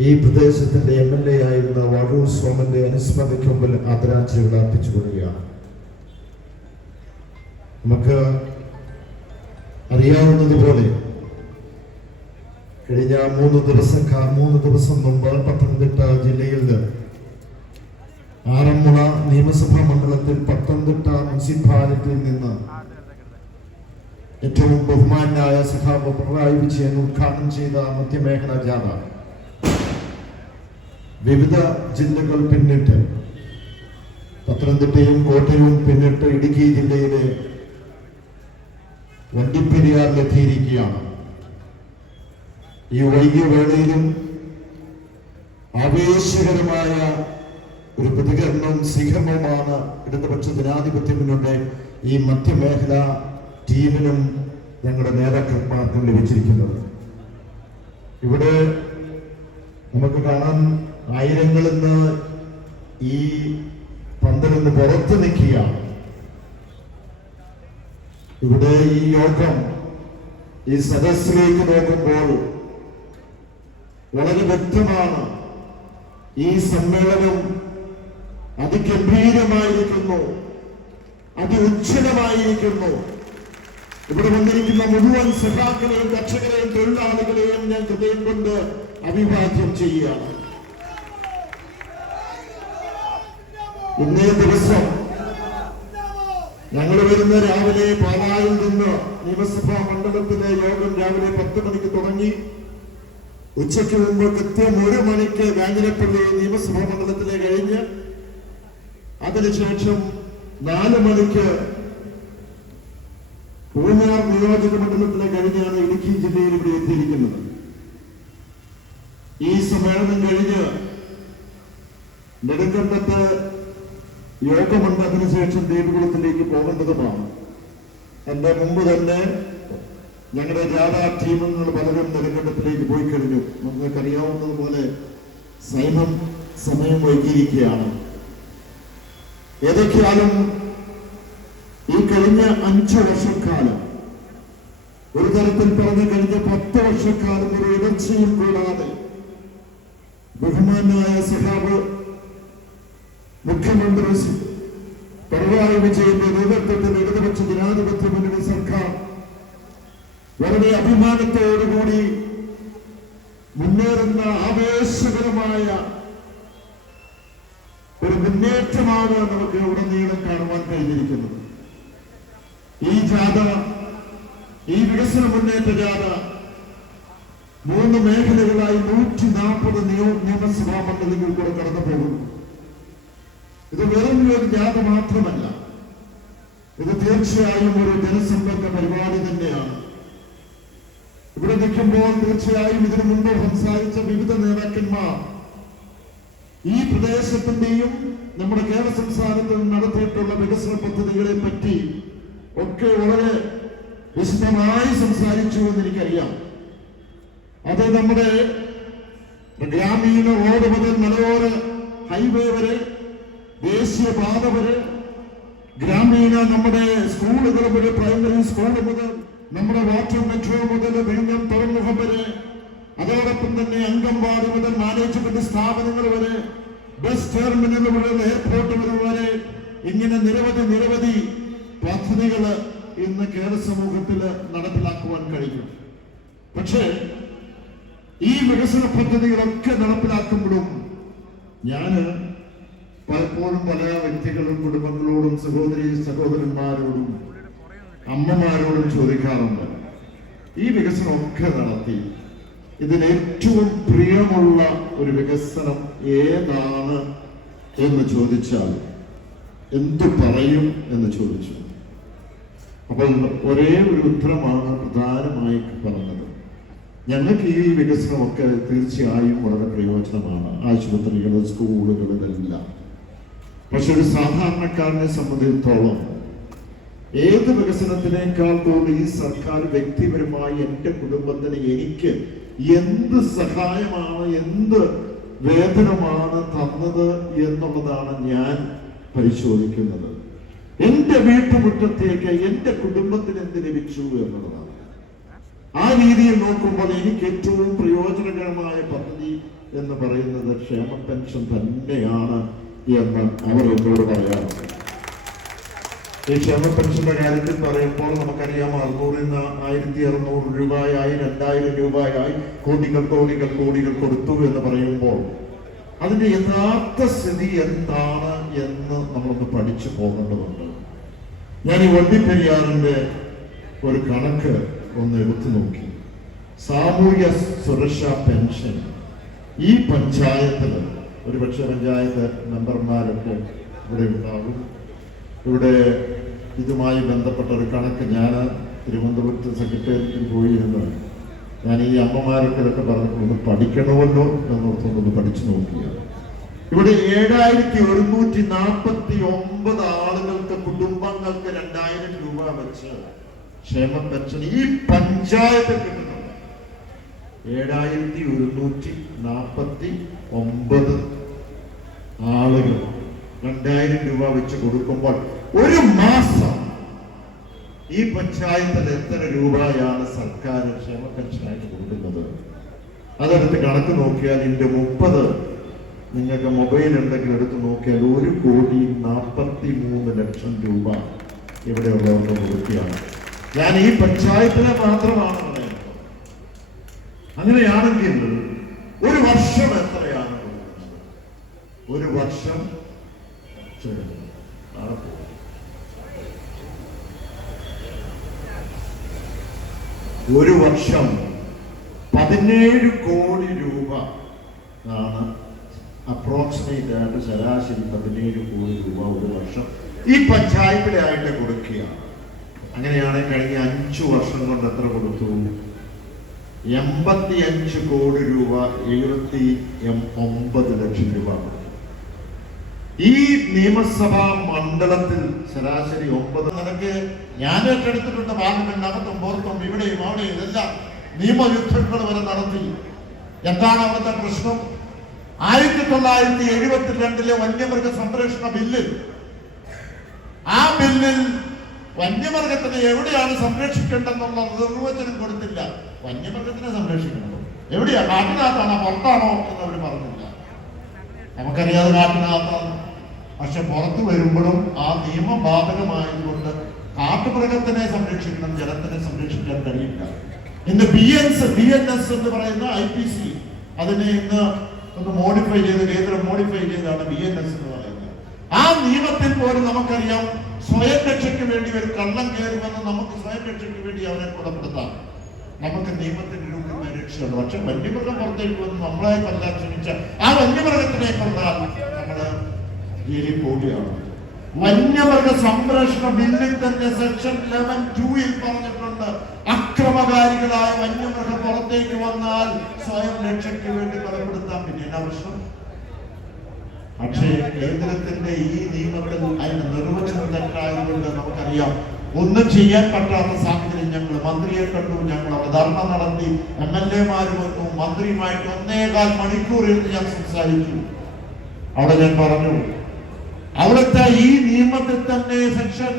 ഈ പ്രദേശത്തിന്റെ MLA ആയിരുന്ന വഴൂർ സോമന്റെ അനുസ്മരണയ്ക്ക് മുമ്പിൽ ആദരാഞ്ജലികൾ അർപ്പിച്ചുകൊള്ളുകയാണ്. നമുക്ക് അറിയാവുന്നതുപോലെ കഴിഞ്ഞ 3 ദിവസം മുമ്പ് പത്തനംതിട്ട ജില്ലയിൽ ആറന്മുള നിയമസഭാ മണ്ഡലത്തിൽ പത്തനംതിട്ട മുനിസിപ്പാലിറ്റിയിൽ നിന്ന് ഏറ്റവും ബഹുമാനായ സഖാവ് പിണറായി വിജയൻ ഉദ്ഘാടനം ചെയ്ത മധ്യമേഖലാ ജാഥ വിവിധ ജില്ലകൾ പിന്നിട്ട് പത്തനംതിട്ടയും കോട്ടയവും പിന്നിട്ട് ഇടുക്കി ജില്ലയിലെ വണ്ടിപ്പെരിയാറിലെത്തിയിരിക്കുകയാണ്. ഈ വൈകിയ വേളയിലും ആവേശകരമായ ഒരു പ്രതികരണവും സ്വീകരണവുമാണ് ഇടതുപക്ഷ ജനാധിപത്യ മുന്നണിയുടെ ഈ മധ്യമേഖല ടീമിനും ഞങ്ങളുടെ നേതാക്കന്മാർക്കും ലഭിച്ചിരിക്കുന്നത്. ഇവിടെ നമുക്ക് കാണാൻ ആയിരങ്ങൾ ഇന്ന് ഈ പന്തലിൽ നിന്ന് പുറത്തു നിൽക്കുകയാണ്. ഇവിടെ ഈ യോഗം ഈ സദസ്സിലേക്ക് നോക്കുമ്പോൾ വളരെ വ്യക്തമാണ്. ഈ സമ്മേളനം അതിഗംഭീരമായിരിക്കുന്നു, അതിഉജ്ജ്വലമായിരിക്കുന്നു. ഇവിടെ വന്നിരിക്കുന്ന മുഴുവൻ സഖാക്കളെയും കർഷകരെയും തൊഴിലാളികളെയും ഞാൻ ഹൃദയം കൊണ്ട് അഭിവാദ്യം ചെയ്യുകയാണ്. ഇന്നേ ദിവസം ഞങ്ങൾ വരുന്ന രാവിലെ പാലായിൽ നിന്ന് നിയമസഭാ മണ്ഡലത്തിലെ യോഗം രാവിലെ 10 മണിക്ക് തുടങ്ങി. ഉച്ചയ്ക്ക് മുമ്പ് കൃത്യം 1 മണിക്ക് കാഞ്ഞിരപ്പള്ളി നിയമസഭാ മണ്ഡലത്തിലെ കഴിഞ്ഞ് അതിനുശേഷം 4 മണിക്ക് പൂഞ്ഞാർ നിയോജക മണ്ഡലത്തിലെ കഴിഞ്ഞാണ് ഇടുക്കി ജില്ലയിൽ ഇവിടെ എത്തിയിരിക്കുന്നത്. ഈ സമ്മേളനം കഴിഞ്ഞ് നെടുങ്കണ്ടത്ത് യോഗമുണ്ട്. അതിനുശേഷം ദേവികുളത്തിലേക്ക് പോകേണ്ടതുമാണ്. എന്റെ മുമ്പ് തന്നെ ഞങ്ങളുടെ ജാഥാ ടീമുകൾ പലരും നെടുങ്കണ്ടത്തിലേക്ക് പോയി കഴിഞ്ഞു. നമുക്കറിയാവുന്നതുപോലെ സമയം വൈകിയിരിക്കുകയാണ്. ഏതൊക്കെയാലും ഈ കഴിഞ്ഞ 5 വർഷക്കാലം, ഒരു തരത്തിൽ പറഞ്ഞ് കഴിഞ്ഞ 10 വർഷക്കാലം ഒരു ഇടർച്ചയും കൂടാതെ ബഹുമാനായ സഖാവ് മുഖ്യമന്ത്രി പിണറായി വിജയന്റെ നേതൃത്വത്തിൽ ഇടതുപക്ഷ ജനാധിപത്യ മുന്നണി സർക്കാർ വളരെ അഭിമാനത്തോടുകൂടി മുന്നേറുന്ന ആവേശകരമായ ഒരു മുന്നേറ്റമാണ് നമുക്ക് ഉടനീളം കാണുവാൻ കഴിഞ്ഞിരിക്കുന്നത്. ഈ ജാഥ, ഈ വികസന മുന്നേറ്റ ജാഥ 3 മേഖലകളായി 140 നിയമസഭാ മണ്ഡലങ്ങളിൽ കൂടെ കടന്നു പോകുന്നു. ഇത് വെറും ഒരു ജാഥ മാത്രമല്ല, ഇത് തീർച്ചയായും ഒരു ജനസമ്പർക്ക പരിപാടി തന്നെയാണ്. ഇവിടെ നിൽക്കുമ്പോൾ തീർച്ചയായും ഇതിനു മുമ്പ് സംസാരിച്ച വിവിധ നേതാക്കന്മാർ ഈ പ്രദേശത്തിന്റെയും നമ്മുടെ കേരള സംസ്ഥാനത്തിൽ നടത്തിയിട്ടുള്ള വികസന പദ്ധതികളെ പറ്റി ഒക്കെ വളരെ വിശദമായി സംസാരിച്ചു എന്ന് എനിക്കറിയാം. അത് നമ്മുടെ ഗ്രാമീണ റോഡ് മുതൽ മലയോര ഹൈവേ വരെ, ദേശീയപാത വരെ, ഗ്രാമീണ നമ്മുടെ സ്കൂളുകൾ വരെ, പ്രൈമറി സ്കൂൾ മുതൽ നമ്മുടെ വാട്ടർ മെട്രോ മുതൽ വിഴിഞ്ഞം തുറമുഖം വരെ, അതോടൊപ്പം തന്നെ അംഗൻവാടി മുതൽ മാനേജ്മെന്റ് സ്ഥാപനങ്ങൾ വരെ, ബസ് ടെർമിനൽ മുതൽ എയർപോർട്ടുകൾ വരെ, ഇങ്ങനെ നിരവധി പദ്ധതികൾ ഇന്ന് കേരള സമൂഹത്തിൽ നടപ്പിലാക്കുവാൻ കഴിയും. പക്ഷേ ഈ വികസന പദ്ധതികളൊക്കെ നടപ്പിലാക്കുമ്പോഴും ഞാൻ പലപ്പോഴും പല വ്യക്തികളും കുടുംബങ്ങളോടും സഹോദരന്മാരോടും അമ്മമാരോടും ചോദിക്കാറുണ്ട്, ഈ വികസനമൊക്കെ നടത്തി ഇതിന് ഏറ്റവും പ്രിയമുള്ള ഒരു വികസനം ഏതാണ് എന്ന് ചോദിച്ചാൽ എന്തു പറയും എന്ന് ചോദിച്ചു. അപ്പോൾ ഒരേ ഒരു ഉത്തരമാണ് പ്രധാനമായി പറഞ്ഞത്. ഞങ്ങൾക്ക് ഈ വികസനമൊക്കെ തീർച്ചയായും വളരെ പ്രയോജനമാണ്, ആശുപത്രികൾ, സ്കൂളുകൾ, ഇതെല്ലാം. പക്ഷെ ഒരു സാധാരണക്കാരനെ സംബന്ധിച്ചിടത്തോളം ഏത് വികസനത്തിനേക്കാൾ കൂടുതൽ ഈ സർക്കാർ വ്യക്തിപരമായി എൻ്റെ കുടുംബത്തിന് എനിക്ക് എന്ത് സഹായമാണ്, എന്ത് വേതനമാണ് തന്നത് എന്നുള്ളതാണ് ഞാൻ പരിശോധിക്കുന്നത്. എൻ്റെ വീട്ടുമുറ്റത്തേക്ക് എൻ്റെ കുടുംബത്തിന് എന്ത് ലഭിച്ചു എന്നുള്ളതാണ്. ആ രീതിയിൽ നോക്കുമ്പോൾ എനിക്ക് ഏറ്റവും പ്രയോജനകരമായ പദ്ധതി എന്ന് പറയുന്നത് ക്ഷേമ പെൻഷൻ തന്നെയാണ് എന്ന് അവർ എന്നോട് പറയാറുണ്ട്. ഈ ക്ഷേമ പെൻഷന്റെ കാര്യത്തിൽ പറയുമ്പോൾ നമുക്കറിയാം 600 നിന്ന് 1600 രൂപയായി 2000 രൂപയായി കോടികൾ കോടികൾ കോടികൾ കൊടുത്തു എന്ന് പറയുമ്പോൾ അതിന്റെ യഥാർത്ഥ സ്ഥിതി എന്താണ് എന്ന് നമ്മളൊന്ന് പഠിച്ചു പോകേണ്ടതുണ്ട്. ഞാൻ ഈ വണ്ടിപ്പെരിയാറിന്റെ ഒരു കണക്ക് ഒന്ന് എടുത്തു നോക്കി. സാമൂഹ്യ സുരക്ഷാ പെൻഷൻ ഈ പഞ്ചായത്തിൽ, ഒരുപക്ഷെ പഞ്ചായത്ത് മെമ്പർമാരൊക്കെ ഇവിടെ ഉണ്ടാകും, ഇവിടെ ഇതുമായി ബന്ധപ്പെട്ട ഒരു കണക്ക് ഞാൻ തിരുവനന്തപുരത്ത് സെക്രട്ടേറിയറ്റിൽ പോയിരുന്നു. ഞാൻ ഈ അമ്മമാരൊക്കെ ഇതൊക്കെ പറഞ്ഞപ്പോൾ ഒന്ന് പഠിക്കണമല്ലോ എന്നോർത്തൊന്ന് പഠിച്ചു നോക്കിയാണ്. ഇവിടെ 7149 ആളുകൾക്ക്, കുടുംബങ്ങൾക്ക് 2000 രൂപ വെച്ച് ക്ഷേമ പെൻഷൻ ഈ പഞ്ചായത്തിൽ കിട്ടുന്നുണ്ട്. 7149 ആളുകൾ 2000 രൂപ വെച്ച് കൊടുക്കുമ്പോൾ ഒരു മാസം ഈ പഞ്ചായത്തിൽ എത്ര രൂപയാണ് സർക്കാർ ക്ഷേമ പെൻഷനായിട്ട് കൊടുക്കുന്നത്? അതെടുത്ത് കണക്ക് നോക്കിയാൽ ഇതിന്റെ 30 നിങ്ങൾക്ക് മൊബൈൽ ഉണ്ടെങ്കിൽ എടുത്ത് നോക്കിയാൽ 1,43,00,000 രൂപ ഇവിടെയുള്ളവർക്ക് കൊടുക്കുകയാണ്. ഞാൻ ഈ പഞ്ചായത്തിനെ മാത്രമാണ് പറയുന്നത്. അങ്ങനെയാണെങ്കിൽ ഒരു വർഷം എത്രയാണ് കൊടുക്കുന്നത്? ഒരു വർഷം ഒരു വർഷം 17 കോടി രൂപ ആണ് അപ്രോക്സിമേറ്റ് ആയിട്ട്, ശരാശരി 17 കോടി രൂപ ഒരു വർഷം ഈ പഞ്ചായത്തിലായിട്ട് കൊടുക്കുകയാണ്. അങ്ങനെയാണ് കഴിഞ്ഞ 5 വർഷം കൊണ്ട് എത്ര കൊടുത്തു? 85 കോടി രൂപ, 79 ലക്ഷം രൂപ കൊടുത്തു. ഈ നിയമസഭാ മണ്ഡലത്തിൽ ശരാശരി 9 നിലയ്ക്ക് ഞാൻ ഏറ്റെടുത്തിട്ടുണ്ട്. പാർലമെന്റിനകത്തും പുറത്തും ഇവിടെയും അവിടെയും ഇതെല്ലാം നിയമയുദ്ധങ്ങൾ വരെ നടത്തി. എന്താണ് അവിടുത്തെ പ്രശ്നം? 1972 വന്യമൃഗ സംരക്ഷണ ബില്ലിൽ, ആ ബില്ലിൽ വന്യമൃഗത്തിനെ എവിടെയാണ് സംരക്ഷിക്കേണ്ടെന്നുള്ള നിർവചനം കൊടുത്തില്ല. വന്യമൃഗത്തിനെ സംരക്ഷിക്കണം എവിടെയാ? കാട്ടിനകത്താണോ പുറത്താണോ എന്നവർ പറഞ്ഞില്ല. നമുക്കറിയാതെ കാട്ടിനകത്താണ്. പക്ഷെ പുറത്തു വരുമ്പോഴും ആ നിയമം ബാധകമായതുകൊണ്ട് കാട്ടുമൃഗത്തിനെ സംരക്ഷിക്കണം, ജനത്തിനെ സംരക്ഷിക്കാൻ കഴിയില്ല. ഇന്ന് BNS എന്ന് പറയുന്ന IPC അതിനെ ഇന്ന് ഒന്ന് മോഡിഫൈ ചെയ്ത്, കേന്ദ്രം മോഡിഫൈ ചെയ്താണ് BNS എന്ന് പറയുന്നത്. ആ നിയമത്തിൽ പോലും നമുക്കറിയാം സ്വയം രക്ഷയ്ക്ക് വേണ്ടി ഒരു കള്ളം കയറുമെന്ന് നമുക്ക് സ്വയം രക്ഷയ്ക്ക് വേണ്ടി അവരെ കൊലപ്പെടുത്താം. നമുക്ക് നിയമത്തിന്റെ രൂപമായ രക്ഷയുണ്ട്. പക്ഷെ വന്യമൃഗം പുറത്തേക്ക് വന്ന് നമ്മളെ കൊല്ലാൻ ശ്രമിച്ച ആ വന്യമൃഗത്തിനെ കൊണ്ടാൽ നമ്മള് ജയിലിൽ പോവുകയാണ്. വന്യമൃഗ സംരക്ഷണ ബില്ലിൽ തന്നെ സെക്ഷൻ 11(2) പറഞ്ഞിട്ടുണ്ട്, അക്രമകാരികളായ വന്യമൃഗം പുറത്തേക്ക് വന്നാൽ സ്വയം രക്ഷയ്ക്ക് വേണ്ടി കൊലപ്പെടുത്താം. പിന്നെ എന്നാ പ്രശ്നം? പക്ഷേ കേന്ദ്രത്തിന്റെ ഈ നിയമത്തിൽ അതിന്റെ നിർവചനം തെറ്റായതുകൊണ്ട് നമുക്കറിയാം ഒന്നും ചെയ്യാൻ പറ്റാത്ത സാഹചര്യം. ഞങ്ങൾ മന്ത്രിയെ കണ്ടു, ഞങ്ങൾ അവിടെ ധർണ നടത്തി, MLA-മാര് വന്നു, മന്ത്രിയുമായിട്ട് 1.25 മണിക്കൂർ ഇരുന്ന് ഞാൻ സംസാരിച്ചു. അവിടെ ഞാൻ പറഞ്ഞു, അവിടുത്തെ ഈ നിയമത്തിൽ തന്നെ സെക്ഷൻ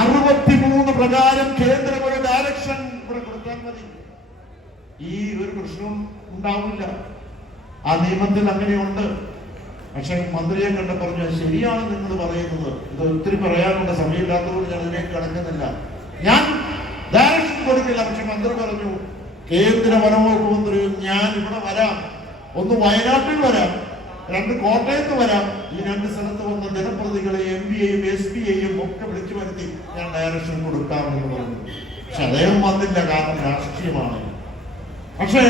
63 പ്രകാരം കേന്ദ്രം ഒരു ഡയറക്ഷൻ ഇവിടെ കൊടുത്താൽ മതി, ഈ ഒരു പ്രശ്നം ഉണ്ടാവില്ല. ആ നിയമത്തിൽ അങ്ങനെയുണ്ട്. പക്ഷെ മന്ത്രിയെ കണ്ട് പറഞ്ഞു, ശരിയാണ് നിങ്ങൾ പറയുന്നത്, ഇത് ഒത്തിരി പറയാനുള്ള സമയമില്ലാത്തതുകൊണ്ട് ഞാൻ അതിലേക്ക് കടക്കുന്നില്ല, ഞാൻ ഡയറക്ഷൻ കൊടുക്കില്ല. പക്ഷെ മന്ത്രി പറഞ്ഞു, കേന്ദ്ര വനംവകുപ്പ് മന്ത്രി ഞാൻ ഇവിടെ വരാം, ഒന്ന് വയനാട്ടിൽ വരാം, 2 കോട്ടയത്ത് വരാം, ഈ 2 സ്ഥലത്ത് വന്ന ജനപ്രതികളെ MP-യെയും SP-യെയും ഒക്കെ വിളിച്ചു വരുത്തി ഞാൻ ഡയറക്ഷൻ കൊടുക്കാമെന്ന് പറഞ്ഞു. പക്ഷെ അദ്ദേഹം വന്നില്ല, കാരണം രാഷ്ട്രീയമാണ്. പക്ഷെ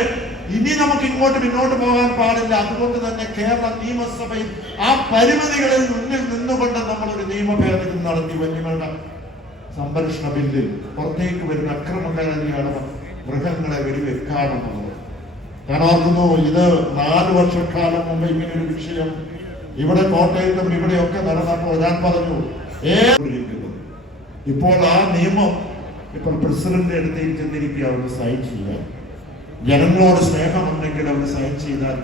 ഇനി നമുക്ക് ഇങ്ങോട്ട് മുന്നോട്ട് പോകാൻ പാടില്ല. അതുകൊണ്ട് തന്നെ കേരള നിയമസഭയിൽ ആ പരിമിതികളിൽ മുന്നിൽ നിന്നുകൊണ്ട് നമ്മളൊരു നിയമ ഭേദഗതി നടത്തി. വന്യമൃഗ സംരക്ഷണ ബില്ലിൽ പുറത്തേക്ക് വരുന്ന അക്രമകാരിയാണ് മൃഗങ്ങളെ വെടിവെക്കാമെന്നുള്ളത്. ഞാൻ ഓർക്കുന്നു, ഇത് 4 വർഷക്കാലം മുമ്പ് ഇങ്ങനൊരു വിഷയം ഇവിടെ കോട്ടയത്തും ഇവിടെയൊക്കെ നടന്നപ്പോൾ ഞാൻ പറഞ്ഞു ഇപ്പോൾ ആ നിയമം ഇപ്പോൾ പ്രസിഡന്റ് അടുത്തേക്ക് ചെന്നിരിക്കുക, അവർ സൈൻ ചെയ്യാൻ. ജനങ്ങളോട് സ്നേഹമുണ്ടെങ്കിൽ അവർ സൈൻ ചെയ്താൽ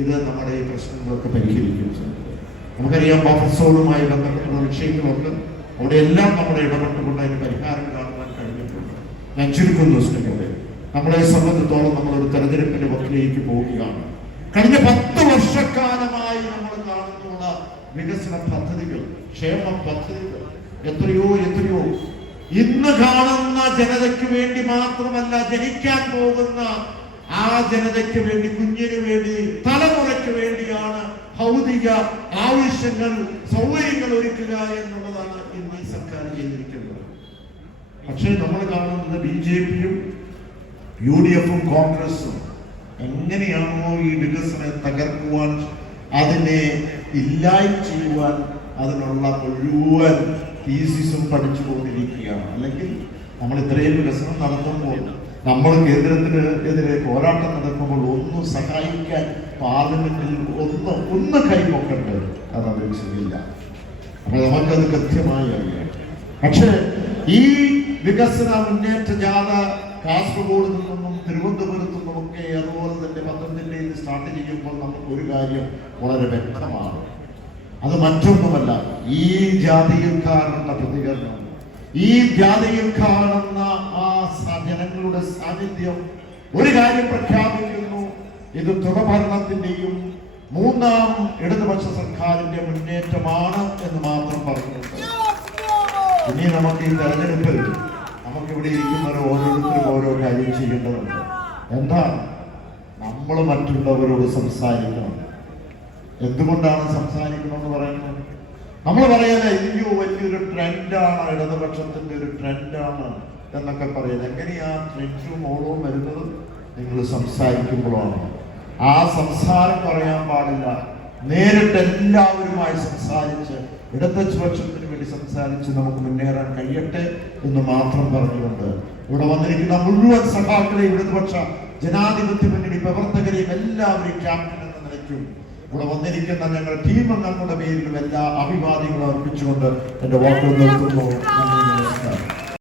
ഇത് നമ്മുടെ ഈ പ്രശ്നങ്ങളൊക്കെ പരിഹരിക്കും. നമുക്കറിയാം ബഫർ സോണുമായി ബന്ധപ്പെട്ടുള്ള വിഷയങ്ങളൊക്കെ അവിടെ എല്ലാം നമ്മുടെ ഇടപെട്ടുകൊണ്ട് അതിന് പരിഹാരം കാണുവാൻ കഴിഞ്ഞിട്ടുണ്ട്. ഞാൻ ചുരുക്കുന്നു സ്നേഹത്തെ. നമ്മളെ സംബന്ധിച്ചോളം നമ്മളൊരു തെരഞ്ഞെടുപ്പിന്റെ വക്കിലേക്ക് പോവുകയാണ്. കഴിഞ്ഞ 10 വർഷക്കാലമായി നമ്മൾ കാണുന്നുള്ള വികസന പദ്ധതികൾ, ക്ഷേമ പദ്ധതികൾ എത്രയോ ഇന്ന് കാണുന്ന ജനതയ്ക്ക് വേണ്ടി മാത്രമല്ല, ജനിക്കാൻ പോകുന്ന ആ ജനതയ്ക്ക് വേണ്ടി, കുഞ്ഞിന് വേണ്ടി, തലമുറയ്ക്ക് വേണ്ടിയാണ് ഭൗതിക ആവശ്യങ്ങൾ, സൗകര്യങ്ങൾ ഒരുക്കുക എന്നുള്ളതാണ് ഇന്ന് ഈ സർക്കാർ ചെയ്തിരിക്കുന്നത്. പക്ഷേ നമ്മൾ കാണുന്നത് BJPയും UDFും കോൺഗ്രസും എങ്ങനെയാണോ ഈ വികസനം തകർക്കുവാൻ, അതിനെ ഇല്ലായ്മ ചെയ്യുവാൻ അതിനുള്ള മുഴുവൻ തീസിസും പഠിച്ചുകൊണ്ടിരിക്കുകയാണ്. അല്ലെങ്കിൽ നമ്മൾ ഇത്രയും വികസനം നടത്തുമ്പോൾ, നമ്മൾ കേന്ദ്രത്തിന് എതിരെ പോരാട്ടം നടക്കുമ്പോൾ ഒന്ന് സഹായിക്കാൻ പാർലമെന്റിൽ ഒന്ന് കൈപൊക്കേണ്ടത് അതവർ ചെയ്യില്ല. അപ്പോൾ നമുക്കത് കൃത്യമായി അറിയാം. പക്ഷേ ഈ വികസന മുന്നേറ്റ ജാഥ കാസർഗോഡ് നിന്നും തിരുവനന്തപുരത്തു നിന്നുമൊക്കെ, അതുപോലെ തന്നെ പത്തനംതിട്ടയിൽ സ്റ്റാർട്ട് ചെയ്യുമ്പോൾ നമുക്ക് ഒരു കാര്യം വളരെ വ്യക്തമാണ്. അത് മറ്റൊന്നുമല്ല, ഈ ജാതിയിൽ കാണുന്ന പ്രതികരണം, ഈ ജാതിയിൽ കാണുന്ന ആ ജനങ്ങളുടെ സാന്നിധ്യം ഒരു കാര്യം പ്രഖ്യാപിക്കുന്നു: ഇത് തുടർഭരണത്തിന്റെയും 3ാം ഇടതുപക്ഷ സർക്കാരിന്റെ മുന്നേറ്റമാണ് എന്ന് മാത്രം പറയുന്നുണ്ട്. ഇനി നമുക്ക് ഈ തെരഞ്ഞെടുപ്പിൽ നമുക്കിവിടെ ഇരിക്കുന്നവർ ഓരോരുത്തരും ഓരോ കാര്യം ചെയ്യേണ്ടതുണ്ട്. എന്താണ്? നമ്മൾ മറ്റുള്ളവരോട് സംസാരിക്കണം. എന്തുകൊണ്ടാണ് സംസാരിക്കണമെന്ന് പറയുന്നത്? നമ്മൾ പറയാതെ അയ്യോ വലിയൊരു ട്രെൻഡാണ്, ഇടതുപക്ഷത്തിന്റെ ഒരു ട്രെൻഡാണ് എന്നൊക്കെ പറയുന്നത്. എങ്ങനെയാ ട്രെൻഡും ഓളവും വരുന്നത്? നിങ്ങൾ സംസാരിക്കുമ്പോഴാണ്. ആ സംസാരം പറയാൻ പാടില്ല. നേരിട്ട് എല്ലാവരുമായി സംസാരിച്ച്, ഇടതുപക്ഷത്തിന് വേണ്ടി സംസാരിച്ച് നമുക്ക് മുന്നേറാൻ കഴിയട്ടെ എന്ന് മാത്രം പറഞ്ഞുകൊണ്ട് ഇവിടെ വന്നിരിക്കുന്ന മുഴുവൻ സഖാക്കളെയും, ഇടതുപക്ഷ ജനാധിപത്യ മുന്നണി പ്രവർത്തകരെയും എല്ലാവരെയും ക്യാപ്റ്റൻ എന്ന നിലയ്ക്കും ഇവിടെ വന്നിരിക്കുന്ന ഞങ്ങൾ ടീം അംഗങ്ങളുടെ പേരിലും എല്ലാ അഭിവാദ്യങ്ങളും അർപ്പിച്ചുകൊണ്ട് എന്റെ വാക്കുകൾ നിർത്തുന്നു.